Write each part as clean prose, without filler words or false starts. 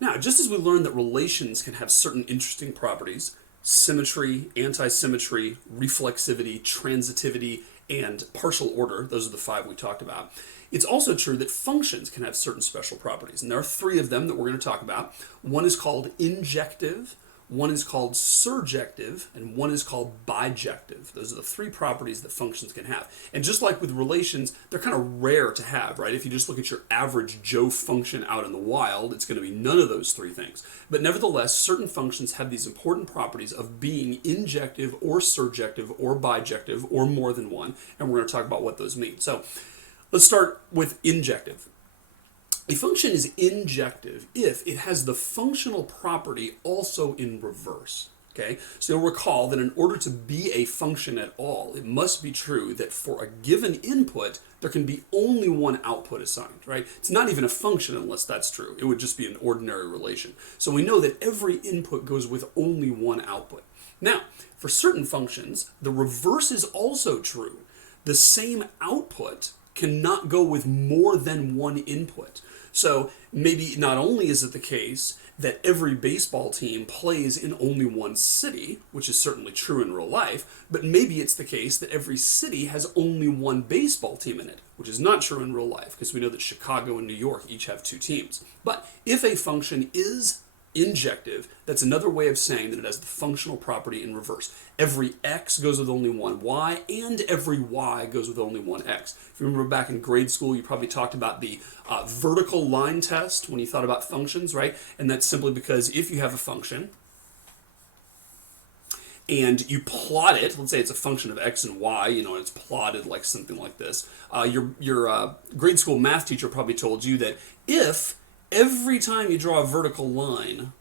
Now, just as we learned that relations can have certain interesting properties, symmetry, anti-symmetry, reflexivity, transitivity, and partial order, those are the five we talked about, it's also true that functions can have certain special properties. And there are three of them that we're going to talk about. One is called injective, one is called surjective, and one is called bijective. Those are the three properties that functions can have. And just like with relations, they're kind of rare to have, right? If you just look at your average Joe function out in the wild, it's going to be none of those three things. But nevertheless, certain functions have these important properties of being injective or surjective or bijective or more than one, and we're going to talk about what those mean. So let's start with injective. A function is injective if it has the functional property also in reverse. Okay? So you'll recall that in order to be a function at all, it must be true that for a given input, there can be only one output assigned, right? It's not even a function unless that's true. It would just be an ordinary relation. So we know that every input goes with only one output. Now, for certain functions, the reverse is also true. The same output cannot go with more than one input. So maybe not only is it the case that every baseball team plays in only one city, which is certainly true in real life, but maybe it's the case that every city has only one baseball team in it, which is not true in real life, because we know that Chicago and New York each have two teams. But if a function is injective, that's another way of saying that it has the functional property in reverse. Every x goes with only one y, and every y goes with only one x. If you remember back in grade school, you probably talked about the vertical line test when you thought about functions, right? And that's simply because if you have a function and you plot it, let's say it's a function of x and y, and it's plotted like something like this, your grade school math teacher probably told you that if every time you draw a vertical line,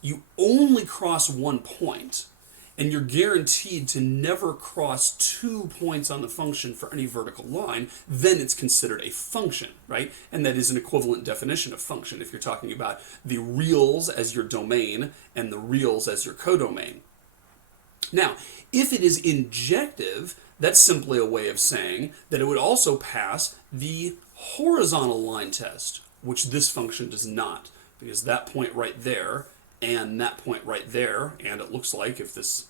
you only cross one point, and you're guaranteed to never cross 2 points on the function for any vertical line, then it's considered a function, right? And that is an equivalent definition of function if you're talking about the reals as your domain and the reals as your codomain. Now, if it is injective, that's simply a way of saying that it would also pass the horizontal line test, which this function does not, because that point right there and that point right there, and it looks like if this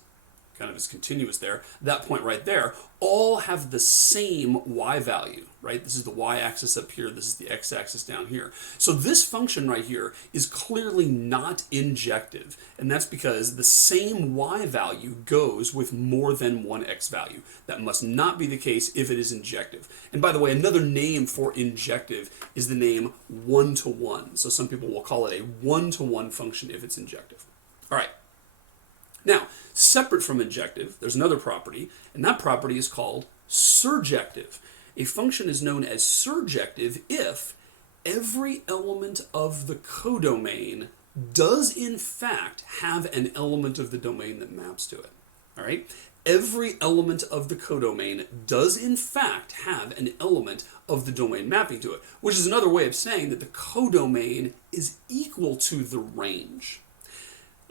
kind of is continuous there, that point right there, all have the same y value, right? This is the y-axis up here, this is the x-axis down here. So this function right here is clearly not injective, and that's because the same y value goes with more than one x value. That must not be the case if it is injective. And by the way, another name for injective is the name one-to-one. So some people will call it a one-to-one function if it's injective. All right. Now, separate from injective, there's another property, and that property is called surjective. A function is known as surjective if every element of the codomain does in fact have an element of the domain that maps to it. All right? Every element of the codomain does in fact have an element of the domain mapping to it, which is another way of saying that the codomain is equal to the range.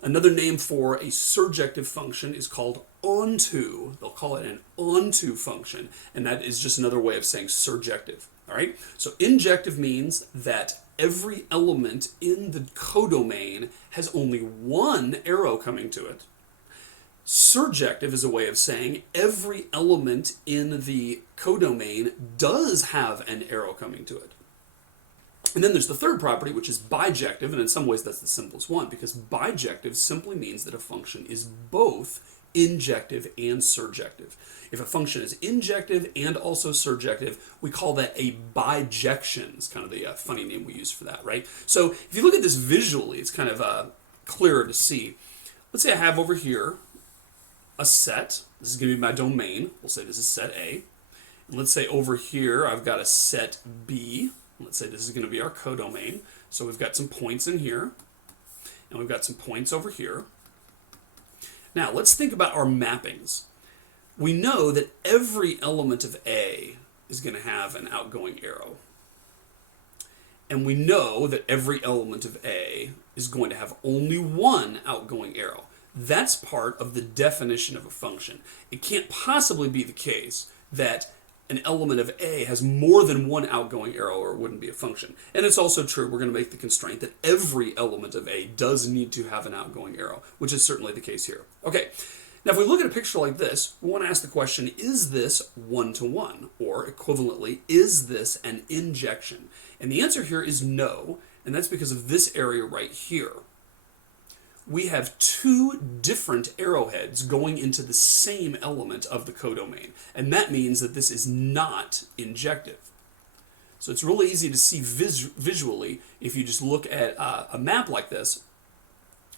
Another name for a surjective function is called onto. They'll call it an onto function, and that is just another way of saying surjective. All right? So injective means that every element in the codomain has only one arrow coming to it. Surjective is a way of saying every element in the codomain does have an arrow coming to it. And then there's the third property, which is bijective, and in some ways that's the simplest one, because bijective simply means that a function is both injective and surjective. If a function is injective and also surjective, we call that a bijection. It's kind of the funny name we use for that, right? So if you look at this visually, it's kind of clearer to see. Let's say I have over here a set. This is going to be my domain. We'll say this is set A. And let's say over here I've got a set B. Let's say this is going to be our codomain. So we've got some points in here, and we've got some points over here. Now, let's think about our mappings. We know that every element of A is going to have an outgoing arrow. And we know that every element of A is going to have only one outgoing arrow. That's part of the definition of a function. It can't possibly be the case that an element of A has more than one outgoing arrow or it wouldn't be a function. And it's also true, we're going to make the constraint that every element of A does need to have an outgoing arrow, which is certainly the case here. Okay, now if we look at a picture like this, we want to ask the question, is this one-to-one? Or equivalently, is this an injection? And the answer here is no, and that's because of this area right here. We have two different arrowheads going into the same element of the codomain, and that means that this is not injective. So it's really easy to see visually if you just look at a map like this.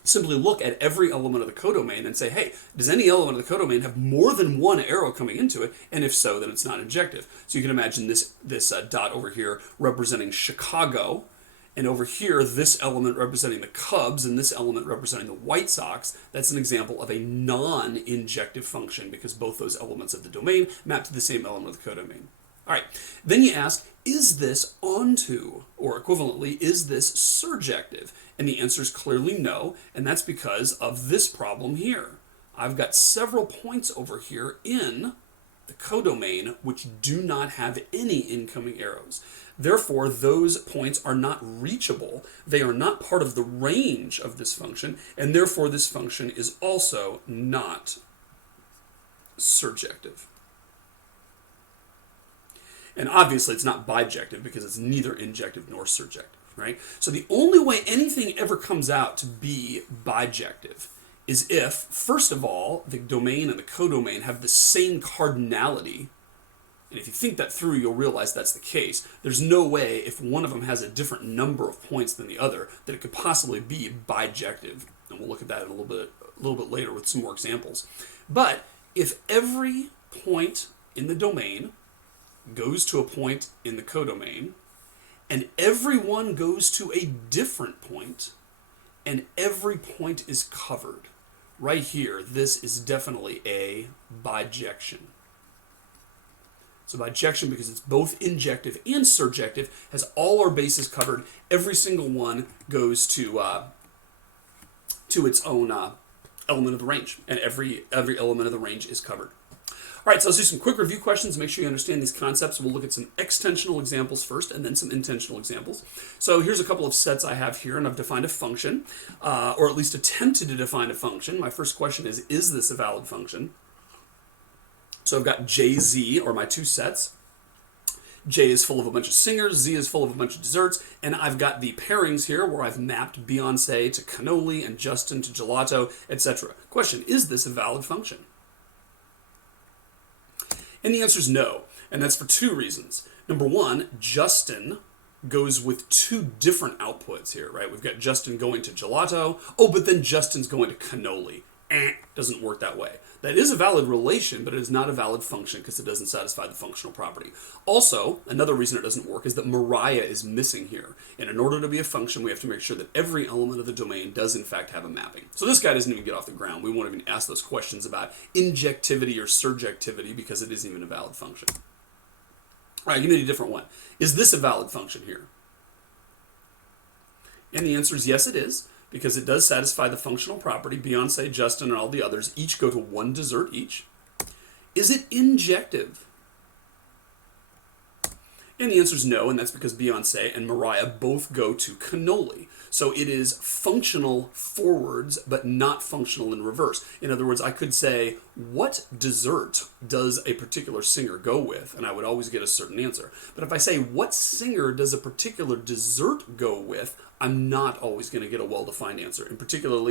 Simply look at every element of the codomain and say, hey, does any element of the codomain have more than one arrow coming into it? And if so, then it's not injective. So you can imagine this dot over here representing Chicago, and over here, this element representing the Cubs and this element representing the White Sox. That's an example of a non-injective function because both those elements of the domain map to the same element of the codomain. All right, then you ask, is this onto, or equivalently, is this surjective? And the answer is clearly no, and that's because of this problem here. I've got several points over here in the codomain which do not have any incoming arrows. Therefore, those points are not reachable. They are not part of the range of this function, and therefore this function is also not surjective. And obviously it's not bijective because it's neither injective nor surjective, right? So the only way anything ever comes out to be bijective is if, first of all, the domain and the codomain have the same cardinality. And if you think that through, you'll realize that's the case. There's no way, if one of them has a different number of points than the other, that it could possibly be bijective. And we'll look at that in a little bit later with some more examples. But if every point in the domain goes to a point in the codomain, and every one goes to a different point, and every point is covered, right here, this is definitely a bijection. So bijection, because it's both injective and surjective, has all our bases covered. Every single one goes to its own element of the range, and every element of the range is covered. All right, so let's do some quick review questions. Make sure you understand these concepts. We'll look at some extensional examples first, and then some intensional examples. So here's a couple of sets I have here, and I've defined a function, or at least attempted to define a function. My first question is this a valid function? So I've got JZ, or my two sets. J is full of a bunch of singers, Z is full of a bunch of desserts, and I've got the pairings here where I've mapped Beyonce to cannoli and Justin to gelato, etc. Question, is this a valid function? And the answer is no, and that's for two reasons. Number one, Justin goes with two different outputs here, right? We've got Justin going to gelato, but then Justin's going to cannoli. Doesn't work that way. That is a valid relation, but it is not a valid function because it doesn't satisfy the functional property. Also, another reason it doesn't work is that Mariah is missing here. And in order to be a function, we have to make sure that every element of the domain does in fact have a mapping. So this guy doesn't even get off the ground. We won't even ask those questions about injectivity or surjectivity because it isn't even a valid function. All right, give me a different one. Is this a valid function here? And the answer is yes, it is, because it does satisfy the functional property. Beyonce, Justin, and all the others each go to one dessert each. Is it injective? And the answer is no, and that's because Beyonce and Mariah both go to cannoli. So it is functional forwards, but not functional in reverse. In other words, I could say, what dessert does a particular singer go with? And I would always get a certain answer. But if I say, what singer does a particular dessert go with? I'm not always going to get a well-defined answer. In particular,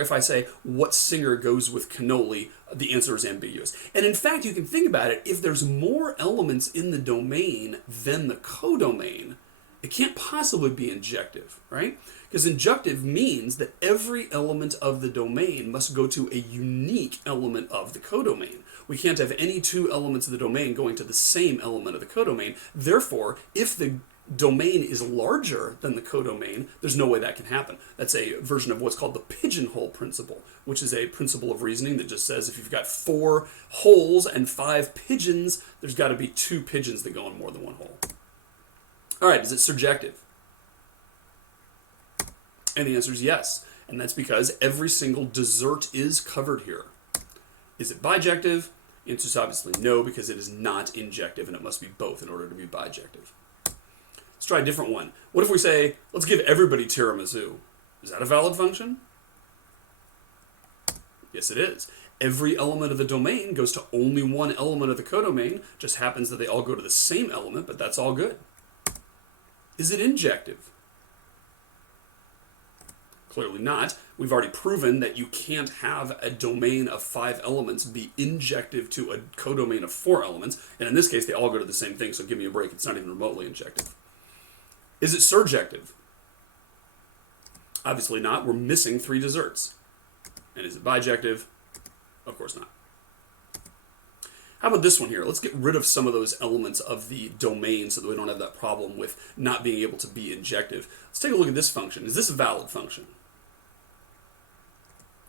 if I say, what singer goes with cannoli, the answer is ambiguous. And in fact, you can think about it, if there's more elements in the domain than the codomain, it can't possibly be injective, right? Because injective means that every element of the domain must go to a unique element of the codomain. We can't have any two elements of the domain going to the same element of the codomain. Therefore, if the domain is larger than the codomain, there's no way that can happen. That's a version of what's called the pigeonhole principle, which is a principle of reasoning that just says if you've got 4 holes and 5 pigeons, there's got to be 2 pigeons that go in more than one hole. All right, is it surjective? And the answer is yes, and that's because every single dessert is covered here. Is it bijective? Answer is obviously no, because it is not injective, and it must be both in order to be bijective. Let's try a different one. What if we say, let's give everybody tiramisu? Is that a valid function? Yes, it is. Every element of the domain goes to only one element of the codomain. Just happens that they all go to the same element, but that's all good. Is it injective? Clearly not. We've already proven that you can't have a domain of 5 elements be injective to a codomain of 4 elements, and in this case they all go to the same thing, so give me a break, it's not even remotely injective. Is it surjective? Obviously not. We're missing 3 desserts. And is it bijective? Of course not. How about this one here? Let's get rid of some of those elements of the domain so that we don't have that problem with not being able to be injective. Let's take a look at this function. Is this a valid function?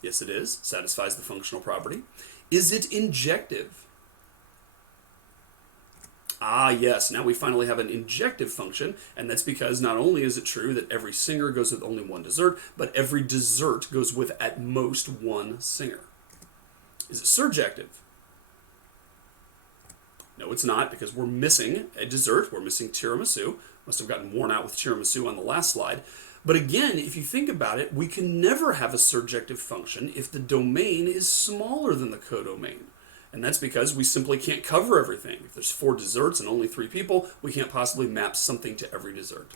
Yes, it is. Satisfies the functional property. Is it injective? Ah, yes. Now we finally have an injective function, and that's because not only is it true that every singer goes with only one dessert, but every dessert goes with at most one singer. Is it surjective? No, it's not, because we're missing a dessert. We're missing tiramisu. Must have gotten worn out with tiramisu on the last slide. But again, if you think about it, we can never have a surjective function if the domain is smaller than the codomain. And that's because we simply can't cover everything. If there's 4 desserts and only 3 people, we can't possibly map something to every dessert.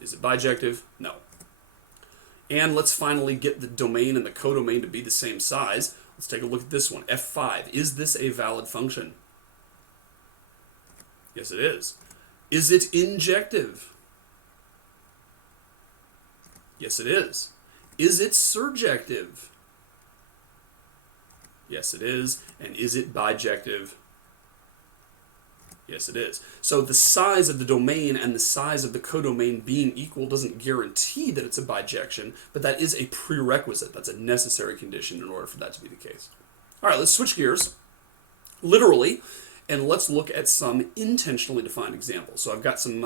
Is it bijective? No. And let's finally get the domain and the codomain to be the same size. Let's take a look at this one, F5. Is this a valid function? Yes, it is. Is it injective? Yes, it is. Is it surjective? Yes, it is. And is it bijective? Yes, it is. So the size of the domain and the size of the codomain being equal doesn't guarantee that it's a bijection, but that is a prerequisite. That's a necessary condition in order for that to be the case. All right, let's switch gears, literally, and let's look at some intentionally defined examples. So I've got some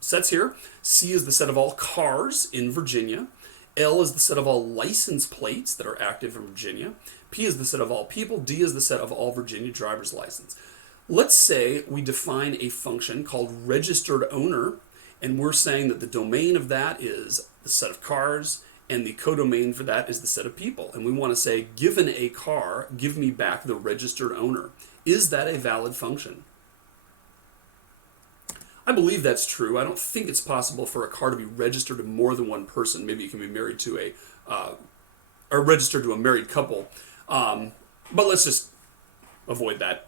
sets here. C is the set of all cars in Virginia. L is the set of all license plates that are active in Virginia. P is the set of all people. D is the set of all Virginia driver's license. Let's say we define a function called registered owner, and we're saying that the domain of that is the set of cars, and the codomain for that is the set of people. And we want to say, given a car, give me back the registered owner. Is that a valid function? I believe that's true. I don't think it's possible for a car to be registered to more than one person. Maybe it can be married to or registered to a married couple. But let's just avoid that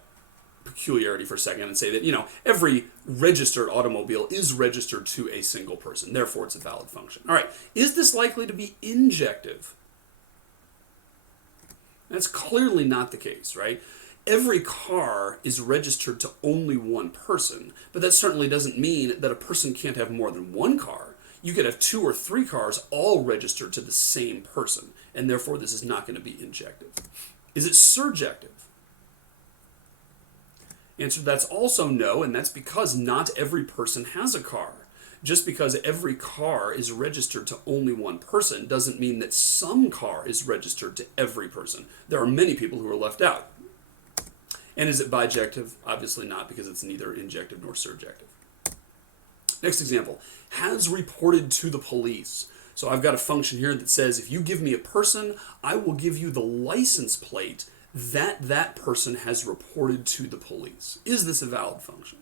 peculiarity for a second and say that, every registered automobile is registered to a single person. Therefore, it's a valid function. All right. Is this likely to be injective? That's clearly not the case, right? Every car is registered to only one person, but that certainly doesn't mean that a person can't have more than one car. You could have 2 or 3 cars all registered to the same person, and therefore this is not going to be injective. Is it surjective? Answer, that's also no, and that's because not every person has a car. Just because every car is registered to only one person doesn't mean that some car is registered to every person. There are many people who are left out. And is it bijective? Obviously not, because it's neither injective nor surjective. Next example, has reported to the police. So I've got a function here that says if you give me a person, I will give you the license plate that person has reported to the police. Is this a valid function?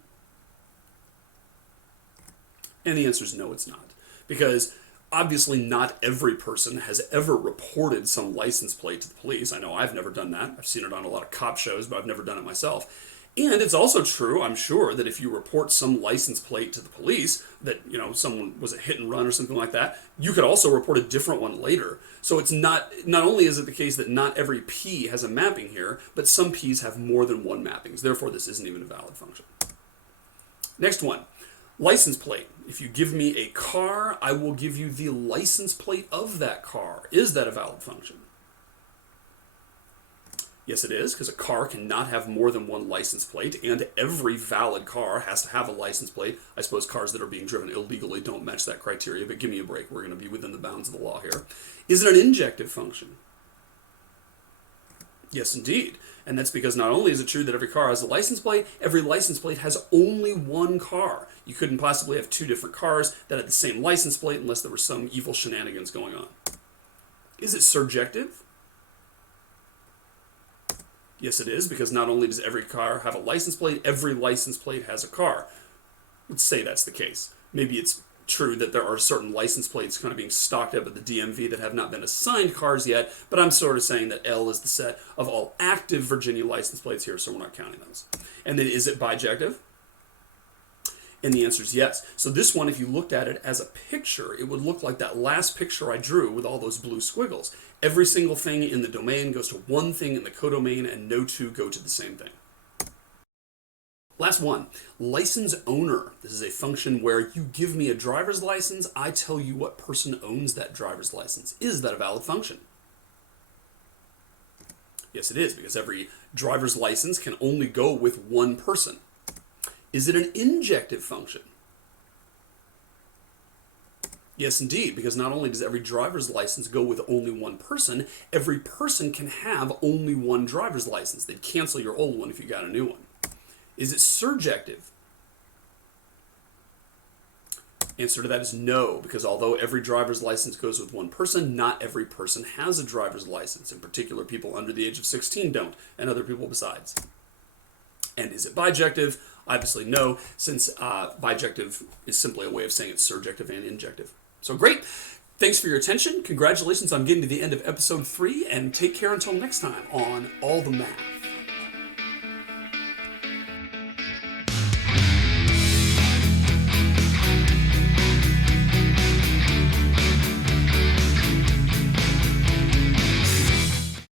And the answer is no, it's not. Because obviously not every person has ever reported some license plate to the police. I know I've never done that. I've seen it on a lot of cop shows, but I've never done it myself. And it's also true, I'm sure, that if you report some license plate to the police, that, someone was a hit and run or something like that, you could also report a different one later. So it's not only is it the case that not every P has a mapping here, but some P's have more than one mappings. Therefore, this isn't even a valid function. Next one, license plate. If you give me a car, I will give you the license plate of that car. Is that a valid function? Yes, it is, because a car cannot have more than one license plate, and every valid car has to have a license plate. I suppose cars that are being driven illegally don't match that criteria, but give me a break. We're going to be within the bounds of the law here. Is it an injective function? Yes, indeed. And that's because not only is it true that every car has a license plate, every license plate has only one car. You couldn't possibly have two different cars that had the same license plate unless there was some evil shenanigans going on. Is it surjective? Yes, it is, because not only does every car have a license plate, every license plate has a car. Let's say that's the case. Maybe it's true that there are certain license plates kind of being stocked up at the DMV that have not been assigned cars yet, but I'm sort of saying that L is the set of all active Virginia license plates here, so we're not counting those. And then is it bijective? And the answer is yes. So this one, if you looked at it as a picture, it would look like that last picture I drew with all those blue squiggles. Every single thing in the domain goes to one thing in the codomain, and no two go to the same thing. Last one, license owner. This is a function where you give me a driver's license, I tell you what person owns that driver's license. Is that a valid function? Yes, it is, because every driver's license can only go with one person. Is it an injective function? Yes, indeed, because not only does every driver's license go with only one person, every person can have only one driver's license. They'd cancel your old one if you got a new one. Is it surjective? Answer to that is no, because although every driver's license goes with one person, not every person has a driver's license. In particular, people under the age of 16 don't, and other people besides. And is it bijective? Obviously no, since bijective is simply a way of saying it's surjective and injective. So great. Thanks for your attention. Congratulations on getting to the end of episode 3, and take care until next time on All the Math.